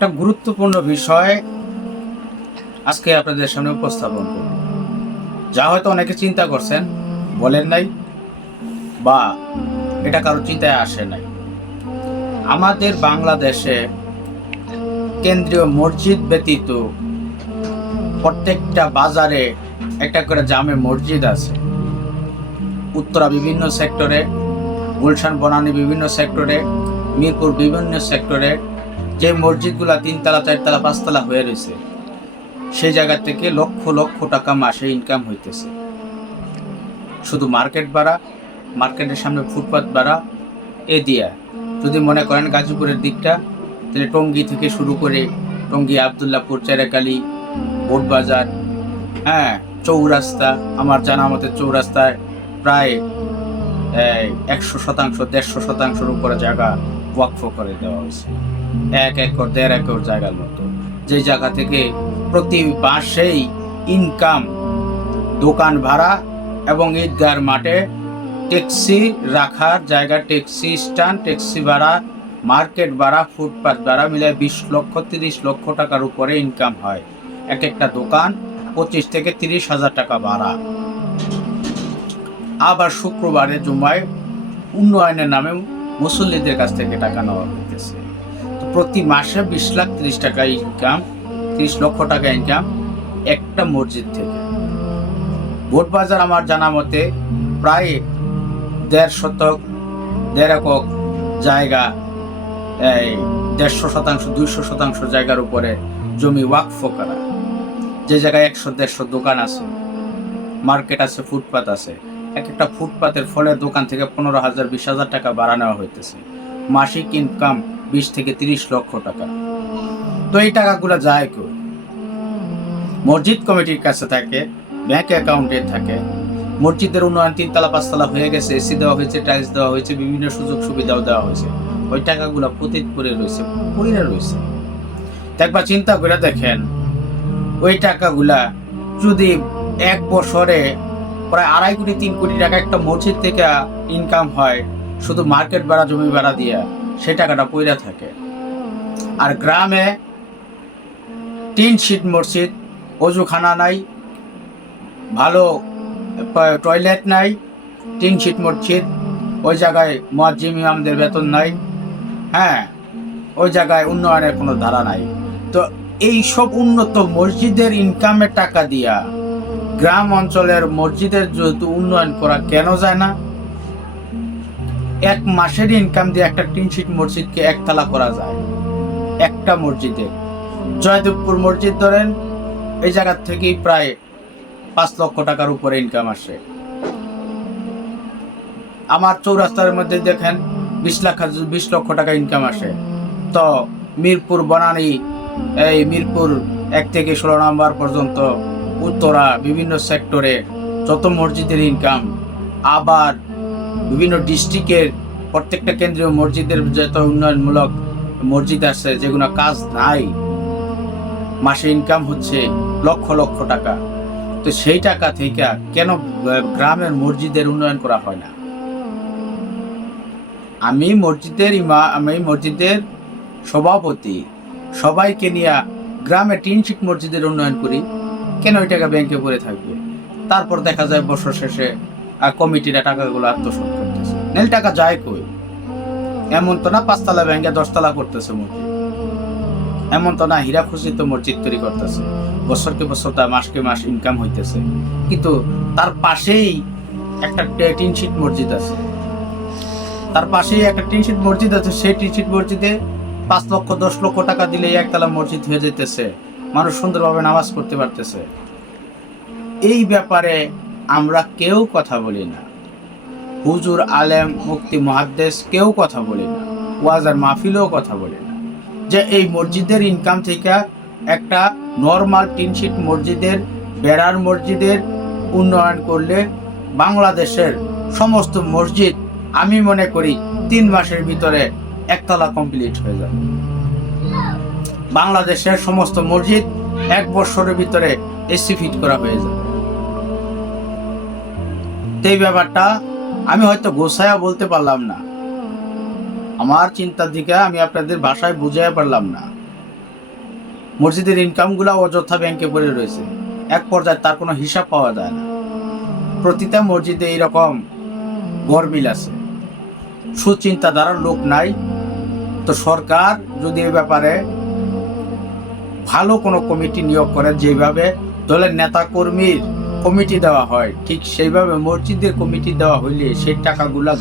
একটা গুরুত্বপূর্ণ বিষয় আজকে আপনাদের সামনে উপস্থাপন করব, যা হয়তো অনেকে চিন্তা করছেন, বলেন নাই বা এটা কারো চিন্তায় আসে নাই। আমাদের বাংলাদেশে কেন্দ্রীয় মসজিদ ব্যতীত প্রত্যেকটা বাজারে একটা করে জামে মসজিদ আছে। উত্তরা বিভিন্ন সেক্টরে, গুলশান বনানী বিভিন্ন সেক্টরে, মিরপুর বিভিন্ন সেক্টরে যে মসজিদগুলা 3তলা 4তলা 5তলা হয়ে রয়েছে, সেই জায়গা থেকে লক্ষ লক্ষ টাকা মাসে ইনকাম হইতেছে। শুধু মার্কেট ভাড়া, মার্কেটের সামনে ফুটপাত ভাড়া এ দিয়া যদি মনে করেন গাজীপুরের দিকটা, তাহলে টঙ্গী থেকে শুরু করে টঙ্গী, আবদুল্লাপুর, চেরাকালি, বোটবাজার, চৌরাস্তা, আমার জানা মতে চৌরাস্তায় প্রায় 100% 150%-র উপরে জায়গা ওয়াকফ করে দেওয়া হয়েছে। 1 একর 1.5 একর জায়গার মতো, যে জায়গা থেকে প্রতি মাসেই ইনকাম দোকান ভাড়া এবং ঈদগার মাঠে ট্যাক্সি রাখার জায়গা, ট্যাক্সি স্ট্যান্ড, ট্যাক্সি ভাড়া, মার্কেট ভাড়া, ফুটপাত ভাড়া মিলে 20 লক্ষ 30 লক্ষ টাকার উপরে ইনকাম হয়। এক একটা দোকান 25 থেকে 30 হাজার টাকা ভাড়া। আবার শুক্রবারে জুমায় উন্নয়নের নামে মুসল্লিদের কাছ থেকে টাকা নেওয়া হইতেছে। তো প্রতি মাসে 20 লাখ 30 টাকা ইনকাম, 30 লক্ষ টাকা ইনকাম একটা মসজিদ থেকে। বোটবাজার আমার জানা মতে প্রায় 1.5 শতক 1.5 একক জায়গা, 150% 200% জায়গার উপরে জমি ওয়াকফ করা, যে জায়গায় 100-150 দোকান আছে, মার্কেট আছে, ফুটপাত আছে। এক একটা ফুটপাতের ফলের দোকান থেকে 15,000 20,000 টাকা ভাড়া নেওয়া হইতেছে। মাসিক ইনকাম 20 থেকে 30 লক্ষ টাকা। তো এই টাকাগুলো যায় কই? মসজিদ কমিটির কাছে থাকে, ব্যাংক অ্যাকাউন্টে থাকে। মসজিদের উন্নয়ন 3তলা 5তলা হয়ে গেছে, এসি দেওয়া হয়েছে, টাইলস দেওয়া হয়েছে, বিভিন্ন সুযোগ সুবিধাও দেওয়া হয়েছে। ওই টাকাগুলো পতিত পড়ে রয়েছে। একবার চিন্তা করে দেখেন, ওই টাকাগুলা যদি এক বছরে প্রায় 2.5 কোটি 3 কোটি টাকা একটা মসজিদ থেকে ইনকাম হয়, শুধু মার্কেট ভাড়া, জমি ভাড়া দিয়া, সেই টাকাটা পইরা থাকে। আর গ্রামে টিন শিট মসজিদ, অজুখানা নাই, ভালো টয়লেট নাই, টিন শিট মসজিদ, ওই জায়গায় মুয়াজ্জিম ইমামদের বেতন নাই, ওই জায়গায় উন্নয়নের কোনো ধারা নাই। তো এই সব উন্নত মসজিদের ইনকামের টাকা দিয়া গ্রাম অঞ্চলের মসজিদের যেহেতু উন্নয়ন করা কেন যায় না? এক মাসের ইনকাম দিয়ে একটা টিনশিট মসজিদকে একতলা করা যায়। একটা মসজিদে জয়দেবপুর মসজিদ ধরেন, এই জায়গা থেকেই প্রায় 5 লক্ষ টাকার উপরে ইনকাম আসে। আমার চৌরাস্তার মধ্যে দেখেন 20 লক্ষ টাকা ইনকাম আসে। তো মিরপুর বনানী, এই মিরপুর 1 থেকে 16 নম্বর পর্যন্ত উত্তরা বিভিন্ন সেক্টরে যত মসজিদের ইনকাম, আবার বিভিন্ন ডিস্ট্রিক্টের প্রত্যেকটা কেন্দ্রীয় মসজিদের যত উন্নয়নমূলক মসজিদ আছে, যেগুলো কাজ নাই, মাসে ইনকাম হচ্ছে লক্ষ লক্ষ টাকা। তো সেই টাকা থেকে কেন গ্রামের মসজিদের উন্নয়ন করা হয় না? আমি মসজিদের সভাপতি, সবাইকে নিয়ে গ্রামে টিনশিট মসজিদের উন্নয়ন করি, কেন ওই টাকা ব্যাংকে পড়ে থাকবে? তারপর দেখা যায় বছর শেষে কমিটিরা টাকাগুলো আত্মসাৎ করতেছে। নেল টাকা যায় কই? এমন তো না 5তলা ব্যাংকে 10তলা করতেছে মসজিদ, এমন তো না হীরা খচিত মসজিদ তৈরি করতেছে, বছরকে বছর তা মাসকে মাস ইনকাম হইতেছে। কিন্তু তার পাশেই একটা টিনশিট মসজিদ আছে, সেই টিনশিট মসজিদে 5 লক্ষ 10 লক্ষ টাকা দিলেই একতলা মসজিদ হয়ে যেতেছে, মানুষ সুন্দরভাবে নামাজ পড়তে পারতেছে। এই ব্যাপারে আমরা কেউ কথা বলি না। হুজুর, আলেম, মুফতি, মুহাদ্দিস কেউ কথা বলি না। ওয়াজ আর মাহফিলেও কথা বলি না যে এই মসজিদের ইনকাম থেকে একটা নর্মাল টিনশিট মসজিদের, বেড়ার মসজিদের উন্নয়ন করলে বাংলাদেশের সমস্ত মসজিদ, আমি মনে করি 3 মাসের ভিতরে একতলা কমপ্লিট হয়ে যাবে। বাংলাদেশের সমস্ত মসজিদ 1 বছরের ভিতরে এসি ফিট করা হয়ে যাবে। এই ব্যাপারটা আমি হয়তো গোছায়া বলতে পারলাম না, আমার চিন্তার দিকে আমি আপনাদের ভাষায় বুঝাইতে পারলাম না। মসজিদের ইনকামগুলো অযথা ব্যাংকে পড়ে রয়েছে, এক পর্যায়ে তার কোনো হিসাব পাওয়া যায় না। প্রতিটা মসজিদে এইরকম গরমিল আছে, সুচিন্তাধারার লোক নাই। তো সরকার যদি এই ব্যাপারে ভালো কোনো কমিটি নিয়োগ করে, যেভাবে দলের নেতা কর্মীর কমিটি দেওয়া হয় ঠিক সেইভাবে মসজিদের কমিটি দেওয়া হইলে সেই টাকাগুলা